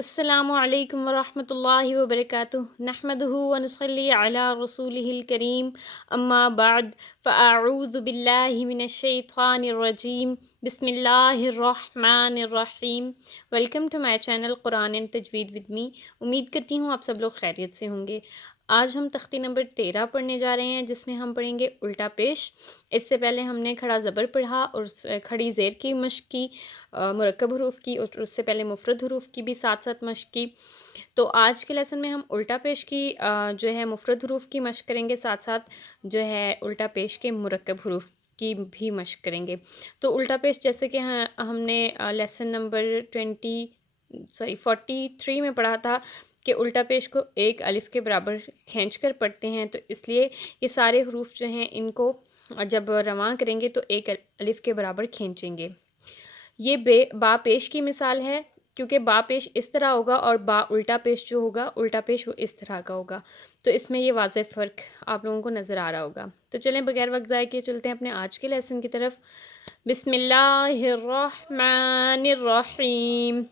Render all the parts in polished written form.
السلام علیکم ورحمۃ اللہ وبرکاتہ نحمدہ ونصلی علی رسولہ الکریم اما بعد فاعوذ باللہ من الشیطان الرجیم بسم اللہ الرحمن الرحیم۔ ویلکم ٹو مائی چینل قرآن اینڈ تجوید ود می۔ امید کرتی ہوں آپ سب لوگ خیریت سے ہوں گے۔ آج ہم تختی نمبر 13 پڑھنے جا رہے ہیں، جس میں ہم پڑھیں گے الٹا پیش۔ اس سے پہلے ہم نے کھڑا زبر پڑھا اور کھڑی زیر کی مشق کی، مرکب حروف کی، اور اس سے پہلے مفرد حروف کی بھی ساتھ ساتھ مشق کی۔ تو آج کے لیسن میں ہم الٹا پیش کی جو ہے مفرد حروف کی مشق کریں گے، ساتھ ساتھ جو ہے الٹا پیش کے مرکب حروف کی بھی مشق کریں گے۔ تو الٹا پیش جیسے کہ ہم نے لیسن نمبر 43 میں پڑھا تھا کہ الٹا پیش کو ایک الف کے برابر کھینچ کر پڑھتے ہیں، تو اس لیے یہ سارے حروف جو ہیں ان کو جب رواں کریں گے تو ایک الف کے برابر کھینچیں گے۔ یہ با پیش کی مثال ہے، کیونکہ با پیش اس طرح ہوگا اور با الٹا پیش جو ہوگا، الٹا پیش وہ اس طرح کا ہوگا۔ تو اس میں یہ واضح فرق آپ لوگوں کو نظر آ رہا ہوگا۔ تو چلیں بغیر وقت ضائع کیے چلتے ہیں اپنے آج کے لیسن کی طرف۔ بسم اللہ الرحمن الرحیم۔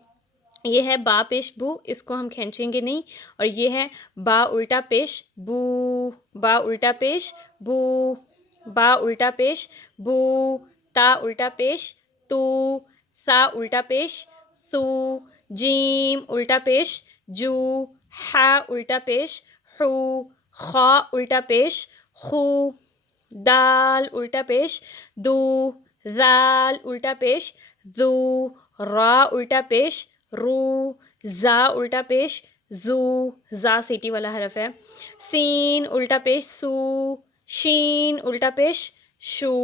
یہ ہے با پیش بو، اس کو ہم کھینچیں گے نہیں، اور یہ ہے با الٹا پیش بو، با الٹا پیش بو، با الٹا پیش بو، تا الٹا پیش تو، سا الٹا پیش سو، جیم الٹا پیش جو، حا الٹا پیش حو، خا الٹا پیش خو، دال الٹا پیش دو، ذال الٹا پیش ذو، را الٹا پیش رو، زا الٹا پیش زو، زا سیٹی والا حرف ہے، سین الٹا پیش سو، شین الٹا پیش شو،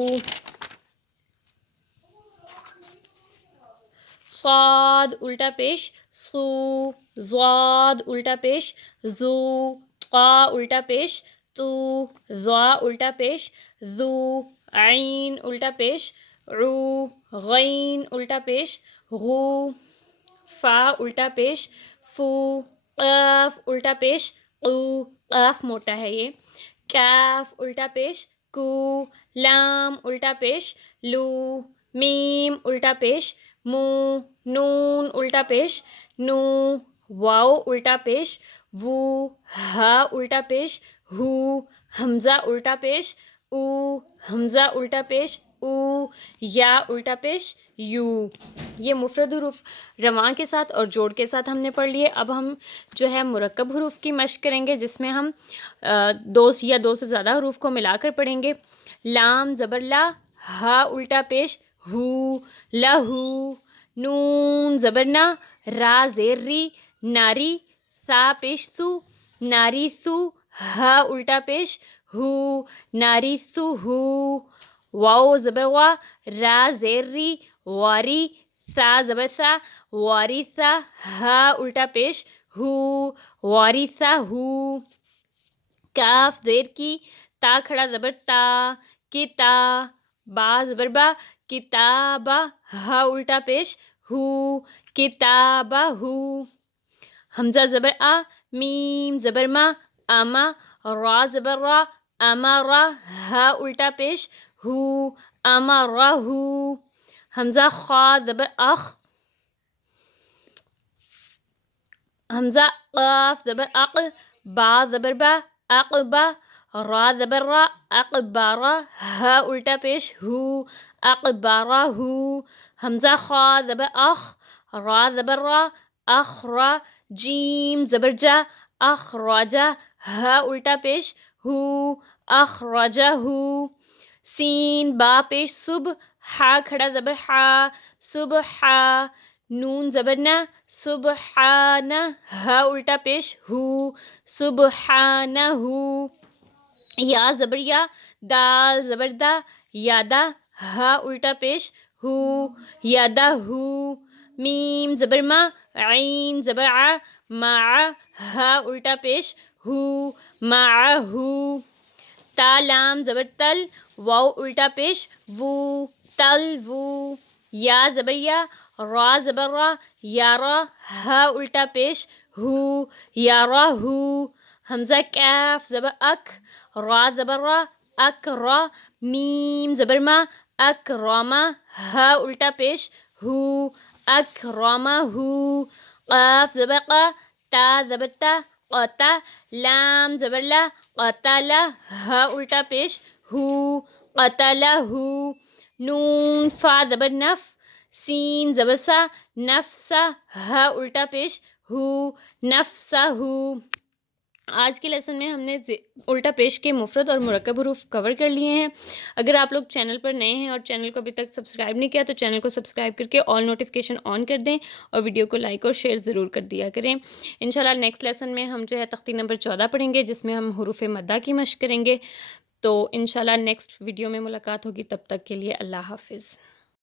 صاد الٹا پیش سو، ضاد الٹا پیش زو، قا الٹا پیش تو، ضا الٹا پیش ذو، عین الٹا پیش عو، غین الٹا پیش غو، فا الٹا پیش فو، قاف الٹا پیش قو، قاف موٹا ہے یہ، کاف الٹا پیش کو، لام الٹا پیش لو، میم الٹا پیش مو، نون الٹا پیش نو، واو الٹا پیش وو، ہا الٹا پیش ہو، حمزہ الٹا پیش او، حمزہ الٹا پیش او، یا الٹا پیش یو۔ یہ مفرد حروف رواں کے ساتھ اور جوڑ کے ساتھ ہم نے پڑھ لیے۔ اب ہم جو ہے مرکب حروف کی مشق کریں گے، جس میں ہم دو یا دو سے زیادہ حروف کو ملا کر پڑھیں گے۔ لام زبر لا، ہا الٹا پیش ہو، لہو، نون زبر نا، را زیر ری، ناری، سا پیش سو، ناری سو، ہا الٹا پیش ہو، ناری سو ہو، واو زبر وا، را زیر ری، واری، سا زبر سا، واری سا، ہا الٹا پیش ہو، واری سا ہو، کاف زیر کی، تا کھڑا زبر تا، کتا، با زبر با، کتابا، ہا الٹا پیش ہو، کتابہ ہو، حمزہ زبر آ، میم زبر ما، اما، را زبر را، امارا، ہا الٹا پیش ہو، امارہ ہو، حمزہ خا زبر اخ، حمزہ قاف زبر اق، با زبر با، اقبا، را زبر را، اقبارا، ہا الٹا پیش ہو، اقبارہ ہو، حمزہ خا زبر اخ، را زبر را، اخرا، جیم زبر جا، اخراجا، ہا الٹا پیش ہو، اخرجہ ہو، سین با پیش صب، ہا کھڑا زبر ہا، صبحا، نون زبر نا، سبحانہ، ہا الٹا پیش ہو، سبحانہ ہو، یا زبر یا، دال زبر دا، یادا، ہا الٹا پیش ہو، یادہ ہو، میم زبر ما، عین زبر ع، مع، ہا الٹا پیش ہو، معہ، تا لام زبر تل، واو الٹا پیش وو، تلوو، یا زبر یا، را زبر را، یارا، ہا الٹا پیش ہو، یارہ ہو، حمزہ کاف زبر اک، را زبر را، اکرا، میم زبر ما، اکرما، ہا الٹا پیش ہو، اکرمہ ہو، قاف زبر قا، تا زبر تا، قطع، لام زبر لا، قتل، ہا الٹا پیش ہو، قتلہ، نون فا زبر نف، سین زبر سا، نفسا، ہا الٹا پیش ہو، نفسہ. آج کے لیسن میں ہم نے الٹا پیش کے مفرد اور مرکب حروف کور کر لیے ہیں. اگر آپ لوگ چینل پر نئے ہیں اور چینل کو ابھی تک سبسکرائب نہیں کیا تو چینل کو سبسکرائب کر کے آل نوٹیفیکیشن آن کر دیں اور ویڈیو کو لائک اور شیئر ضرور کر دیا کریں. انشاءاللہ نیکسٹ لیسن میں ہم جو ہے تختی نمبر 14 پڑھیں گے جس میں ہم حروف مدہ کی مشق کریں گے. تو انشاءاللہ نیکسٹ ویڈیو میں ملاقات ہوگی. تب تک کے لیے اللہ حافظ.